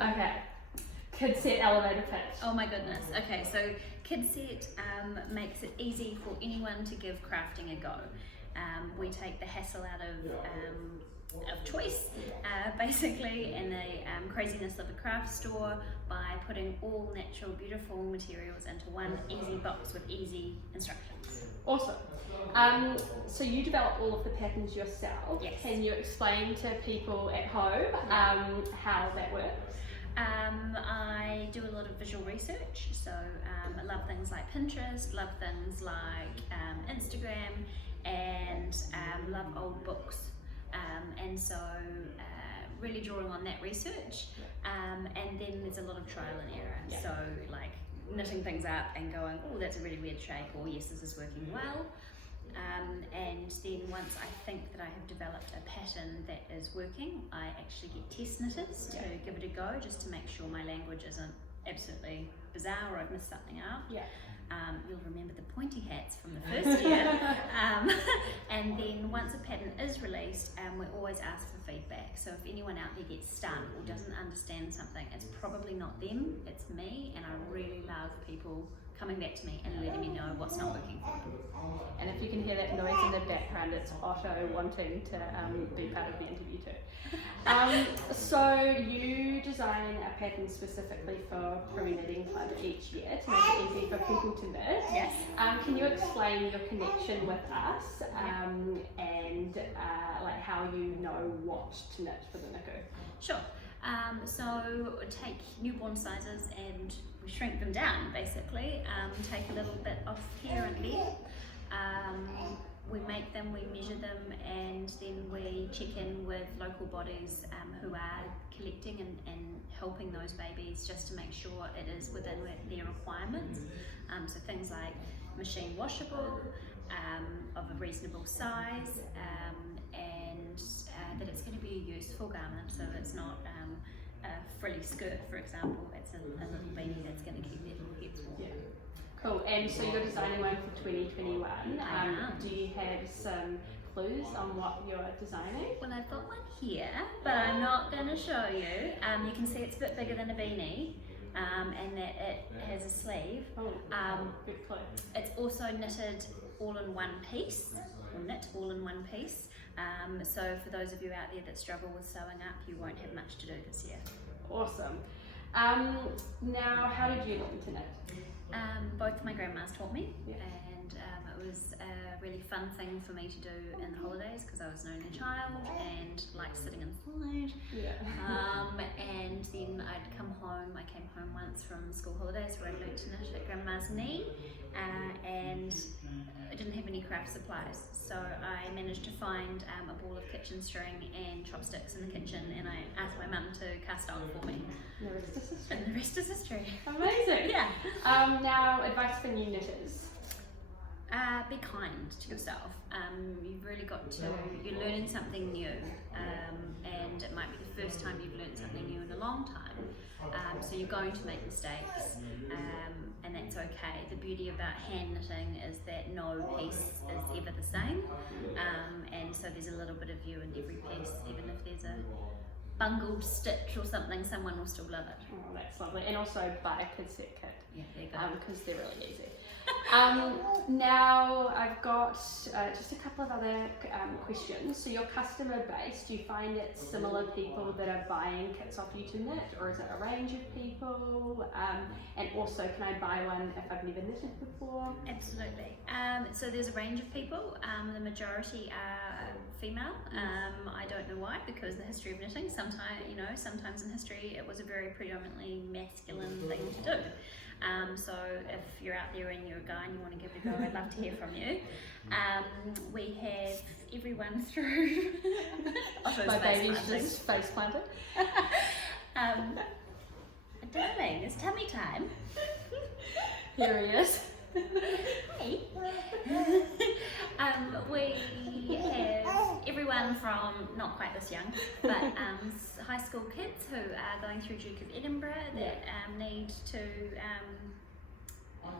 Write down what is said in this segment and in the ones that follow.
Okay. KidSet elevator pitch. Oh my goodness. Okay, so KidSet makes it easy for anyone to give crafting a go. We take the hassle out of choice, basically, and the craziness of a craft store by putting all natural, beautiful materials into one easy box with easy instructions. Awesome. So you develop all of the patterns yourself. Yes. Can you explain to people at home how that works? I do a lot of visual research, so I love things like Pinterest, love things like Instagram, and love old books. And so really drawing on that research, and then there's a lot of trial and error. Yeah. So like knitting things up and going, oh, that's a really weird shape, or yes, this is working well. And then once I think that I have developed a pattern that is working, I actually get test knitters to give it a go, just to make sure my language isn't absolutely bizarre or I've missed something out. Yeah. You'll remember the pointy hats from the first year. And then once a pattern is released, we always ask for feedback. So if anyone out there gets stuck or doesn't understand something, it's probably not them, it's me, and I really love people coming back to me and letting me know what's not working for me. And if you can hear that noise in the background, it's Otto wanting to be part of the interview too. So you design a pattern specifically for Preemie Knitting Club each year to make it easy for people to knit. Yes. Can you explain your connection with us and like how you know what to knit for the NICU? Sure. So take newborn sizes and we shrink them down, basically. Take a little bit off here and there. We make them, we measure them, and then we check in with local bodies who are collecting and helping those babies, just to make sure it is within their requirements. So things like machine washable, of a reasonable size, and that it's going to be a useful garment, so it's not a frilly skirt, for example. It's a little beanie that's going to keep their little heads warm. Yeah. Cool. And so you're designing one for 2021. Do you have some clues on what you're designing? Well, I've got one here, but I'm not going to show you. You can see it's a bit bigger than a beanie, and that it has a sleeve. Oh, good clue. It's also knitted all in one piece, or knit all in one piece. So for those of you out there that struggle with sewing up, you won't have much to do this year. Awesome. Now, how did you learn to knit? Both my grandmas taught me, Yeah. and it was a really fun thing for me to do in the holidays because I was an only child and liked sitting inside. Yeah. And then I'd come home. I came home once from school holidays where I learned to knit at grandma's knee, and I didn't have any craft supplies, so I managed to find a ball of kitchen string and chopsticks in the kitchen, and I asked my mum to cast on for me. The rest is history. And the rest is history. Amazing. Yeah. Now, advice for new knitters. Be kind to yourself. You've really got to, you're learning something new, and it might be the first time you've learned something new in a long time. So you're going to make mistakes, and that's okay. The beauty about hand knitting is that no piece is ever the same, and so there's a little bit of you in every piece, even if there's a bungled stitch or something, someone will still love it. Oh, that's lovely. And also buy a KidSet kit. Yeah, there you go. Because they're really easy. Now I've got just a couple of other questions. So your customer base, do you find it similar people that are buying kits off you to knit, or is it a range of people? And also, can I buy one if I've never knitted before? Absolutely. So there's a range of people. The majority are female. I don't know why, because the history of knitting, sometimes in history it was a very predominantly masculine thing to do. So if you're out there and you're a guy and you want to give it a go, I'd love to hear from you. We have everyone through. My baby's just face planted. Darling, it's tummy time. Here he is. Hey. We have everyone from, not quite this young, but high school kids who are going through Duke of Edinburgh that need to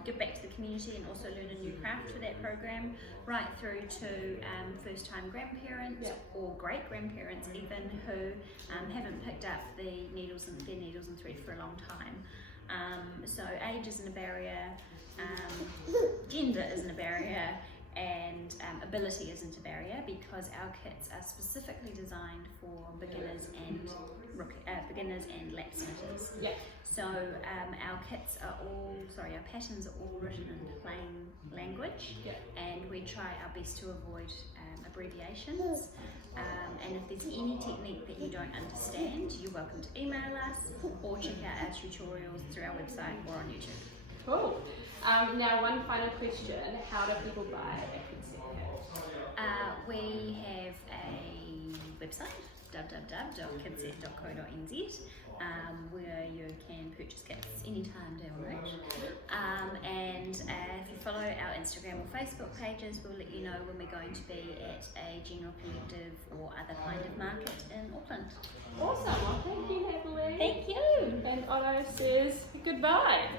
give back to the community and also learn a new craft for that program, right through to first-time grandparents or great-grandparents even who haven't picked up their needles and thread for a long time. So age isn't a barrier, gender isn't a barrier, and ability isn't a barrier, because our kits are specifically designed for beginners and lap snitters. Yeah. So our patterns are all written in plain language, and we try our best to avoid abbreviations. And if there's any technique that you don't understand, you're welcome to email us or check out our tutorials through our website or on YouTube. Cool. Now, one final question: how do people buy a KidSet kit? We have a website, www.kidset.co.nz, where you can purchase kits anytime, day or night. And if you follow our Instagram or Facebook pages, we'll let you know when we're going to be at a general collective or other kind of market in Auckland. Awesome. Well, thank you, Natalie. Thank you. And Otto says goodbye.